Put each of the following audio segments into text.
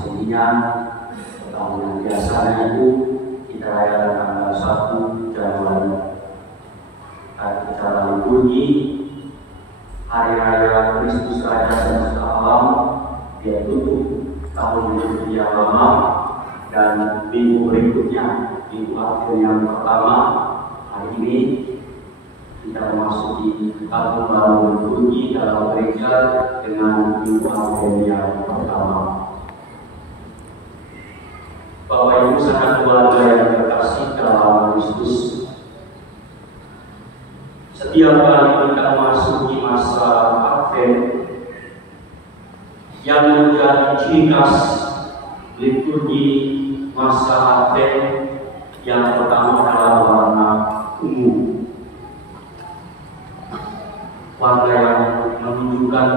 Masehinya, tahun yang biasanya itu kita rayakan tanggal 1 Januari. Secara liturgi, hari raya Kristus Raja Semesta Alam, dia tutup tahun liturgi yang lama, dan minggu berikutnya, minggu akhir yang pertama, hari ini kita memasuki tahun baru liturgi dalam gereja dengan minggu akhir yang pertama. Bapak Ibu sanak keluarga yang terkasih dalam Kristus, setiap kali kita memasuki masa Advent yang menjadi ciri khas liturgi masa Advent, yang pertama adalah warna ungu, warna yang menunjukkan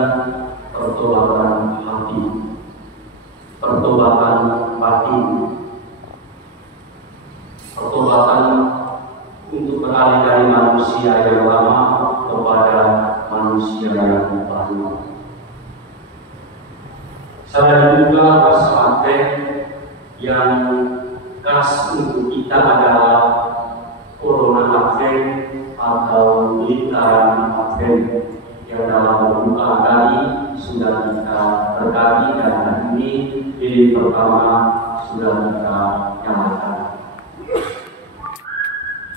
pertobatan hati, pertobatan batin, pertobatan untuk beralih dari manusia yang lama kepada manusia yang baru. Saya juga masa Advent yang khas untuk kita adalah Corona Advent atau lingkaran Advent yang dalam beberapa kali sudah kita berkati, dan hari ini pilih pertama sudah kita nyalakan.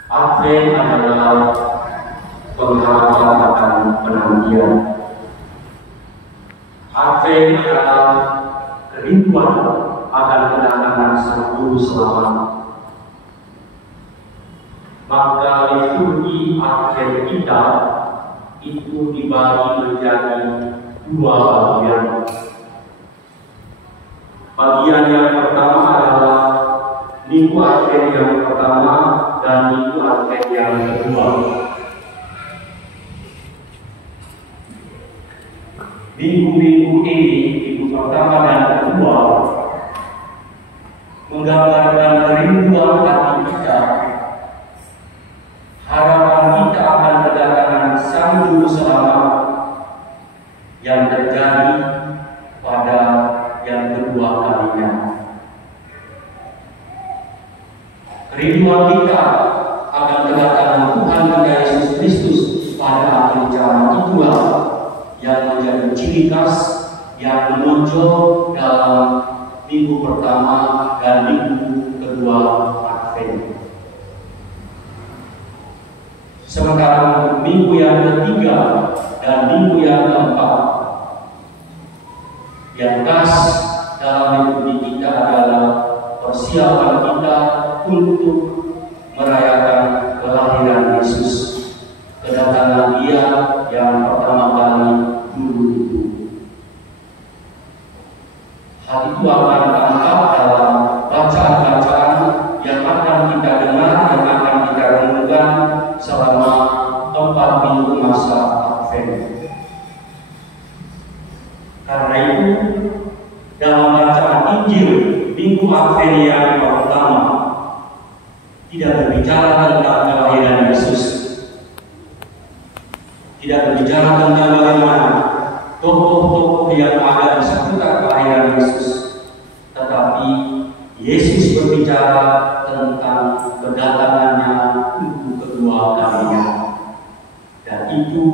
Advent adalah pengharapan akan penantian. Advent adalah kerinduan akan kedatangan Sang Juru Selamat. Maka liturgi Advent kita itu dibagi menjadi dua bagian. Bagian yang pertama adalah minggu Advent yang pertama dan minggu Advent yang kedua. Minggu-minggu ini, minggu pertama dan kedua, menggambarkan kerinduan hati kita, harapan kita akan kedatangan Sang Juru Selamat yang terjadi pada yang kedua kalinya. Kerinduan kita akan kedatangan Tuhan kita Yesus Kristus pada akhir zaman itulah yang menjadi ciri khas yang menonjol dalam minggu pertama dan minggu kedua Advent. Sementara untuk minggu yang ketiga dan minggu yang keempat, yang khas dalam liturgi kita adalah persiapan kita untuk merayakan kelahiran Yesus, kedatangan Dia yang pertama kali dulu itu. Hal itu akan tampak dalam bacaan-bacaan yang akan kita dengar, yang akan kita renungkan selama 4 minggu masa Advent. Karena itu, dalam bacaan Injil minggu Advent yang pertama tidak berbicara tentang kelahiran Yesus, tidak berbicara tentang bagaimana tokoh-tokoh yang ada di seputar kelahiran Yesus, tetapi Yesus berbicara tentang kedatangannya untuk kedua kalinya, dan itu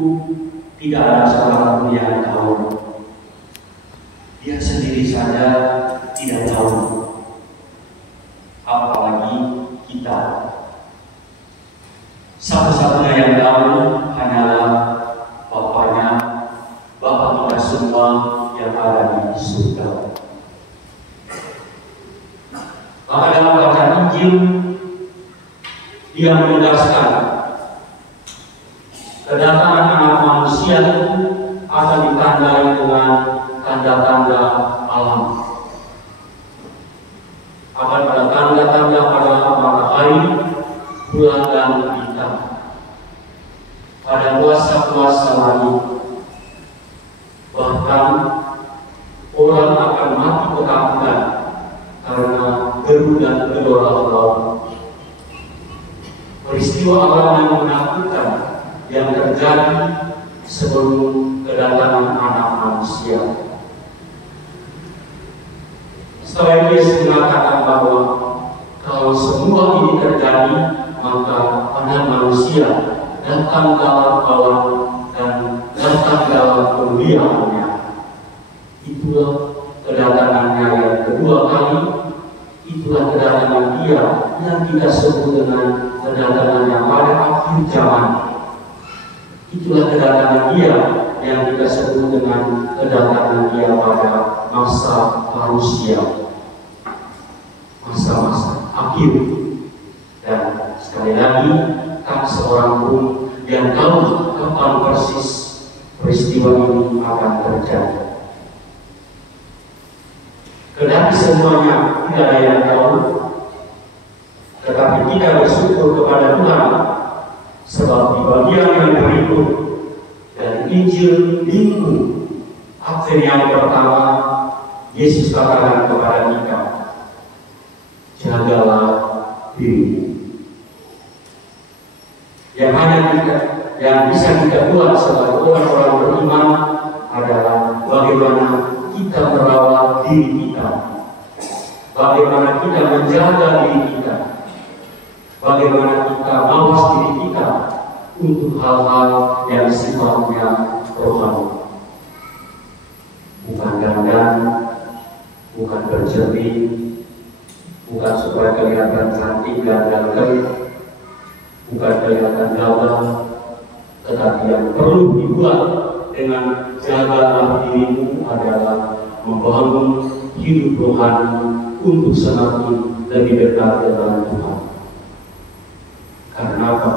tidak ada seorang pun yang tahu. Dia sendiri saja tidak tahu, apalagi kita. Satu-satunya yang tahu hanyalah Bapaknya, Bapa kita semua yang ada di surga. Maka dalam bacaan Injil, Dia menegaskan kedatangan Anak Manusia akan ditandai dengan tanda-tanda alam. Akan ada tanda-tanda pada matahari, bulan dan bintang, pada kuasa-kuasa langit. Bahkan orang akan mati ketakutan karena deru dan gelora laut. Peristiwa alam yang menakutkan yang terjadi sebelum kedatangan Anak Manusia. Setelah Yesus mengatakan bahwa kalau semua ini terjadi, maka Anak Manusia datang dalam awan dan datang dalam kemuliaannya. Itulah kedatangannya yang kedua kali. Itulah kedatangan Dia yang kita sebut dengan kedatangannya pada akhir zaman. Itulah kedatangan Dia yang kita sebut dengan kedatangan Dia pada masa manusia, masa-masa akhir. Dan sekali lagi, tak seorang pun yang tahu kapan persis peristiwa ini akan terjadi. Kedati semuanya tidak ada yang tahu, tetapi kita bersyukur kepada Tuhan, sebab di bagian yang berikut dari Injil Minggu akhir yang pertama, Yesus katakan kepada kita, jagalah dirimu. Yang bisa kita buat sebagai orang-orang beriman adalah bagaimana kita merawat diri kita, bagaimana kita menjaga diri kita, bagaimana kita mawas diri kita untuk hal-hal yang sifatnya rohani. Bukan dandan, bukan bercermin, bukan supaya kelihatan cantik dan ganteng, bukan kelihatan gagah, tetapi yang perlu dibuat dengan jagalah dirimu adalah membangun hidup rohani untuk semakin lebih dekat dengan Tuhan. Karena apa?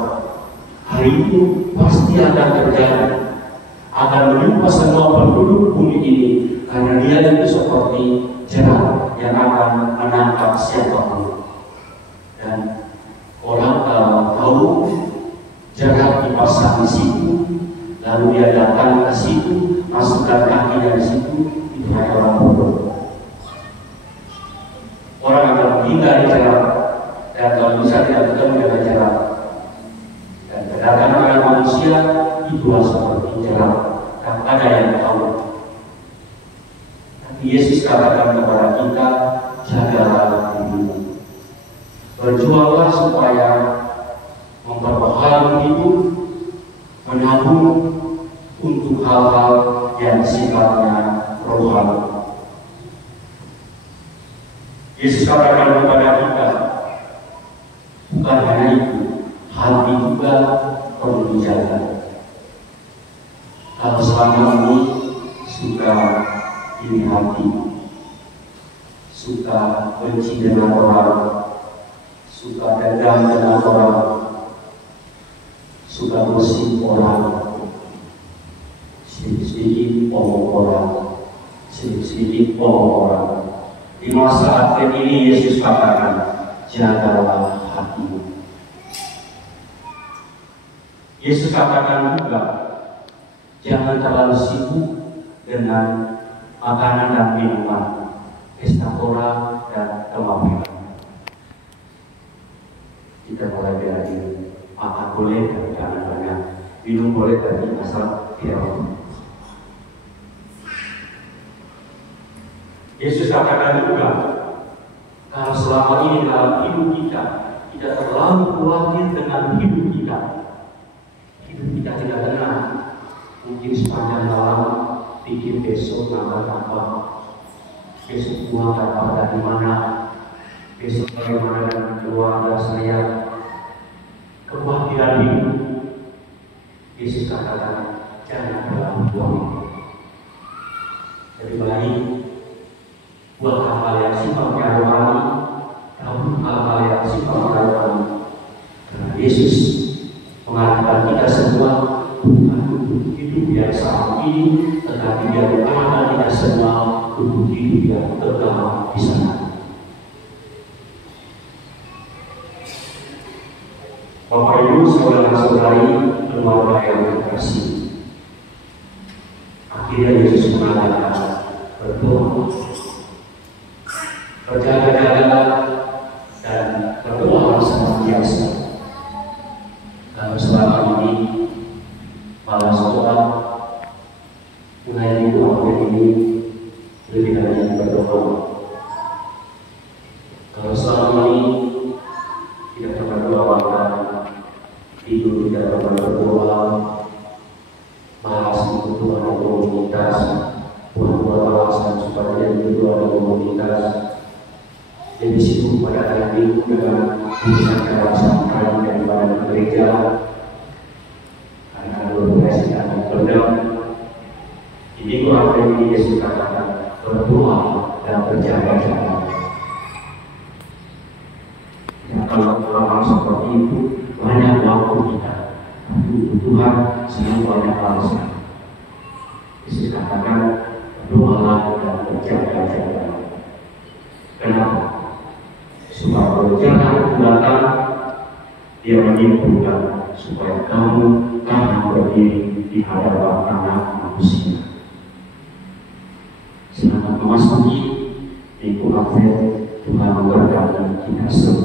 Hari itu pasti akan terjadi, akan menimpa semua penduduk bumi ini, karena Dia itu seperti jerat yang akan menangkap siapapun. Dan orang tahu jerat dipasang di situ, lalu dia datang ke situ, masukkan kaki dari situ, itu hanya orang bodoh. Orang akan menghindari jerat, dan kalau bisa tidak ketemu dengan jerat. Dan kedatangan manusia itulah seperti jerat, dan ada yang tahu. Tapi Yesus katakan kepada kita, jagalah dirimu. Berjuanglah supaya memperbaharui hidup, menabung untuk hal-hal yang sifatnya rohani. Yesus katakan kepada kita, bukan hanya itu, hati juga perlu dijaga. Kalau selama ini suka iri hati, suka benci dengan orang, suka dendam dengan orang, suka gosip orang, sedikit-sedikit omong orang, sedikit-sedikit omong orang. Di masa akhir ini Yesus katakan, jagalah hatimu. Yesus katakan juga, jangan terlalu sibuk dengan makanan dan minuman, pesta pora dan kemapanan. Kita mulai bela diri. Makan boleh tapi jangan banyak, minum boleh tapi asal tidak banyak. Yesus katakan juga, kalau selama ini dalam hidup kita tidak terlalu khawatir dengan hidup kita tidak tenang. Mungkin sepanjang malam pikir besok makan apa, besok uang dapat dari mana, besok bagaimana dengan keluarga saya. Kekhawatiran hidup, Yesus katakan jangan terlalu buang. Lebih baik buat hal-hal yang sifatnya rohani, namun hal-hal yang sifatnya rohani. Karena Yesus mengatakan kita semua bukan untuk hidup yang saat ini, tetapi Dia doakan kita semua untuk hidup yang kekal di sana. Bapak Ibu, saudara-saudari, keluarga yang terkasih, akhirnya Yesus mengatakan, berdoa, berjaga-jaga dan berdoa senantiasa. Kalau selama ini malah sekolah mulai minggu akhir ini lebih banyak berdoa, itu ada komunitas, buat alasan supaya dia itu ada komunitas. Jadi situ pada hari Minggu dengan bisa dilaksanakan daripada gereja, karena berprestasi dan berdam. Ini apa yang Yesus katakan, berdoa dan berjaga-jaga. Ya, kalau orang seperti itu banyak waktu kita, tapi Tuhan selalu banyak alasan. Yesus katakan berdoa dan berjaga-jaga. Kenapa? Supaya rencana datang, dia menyimpulkan supaya kamu jangan berdiri di hadapan anak manusia. Selamat memasuki minggu akhir, Tuhan memberkati kita semua.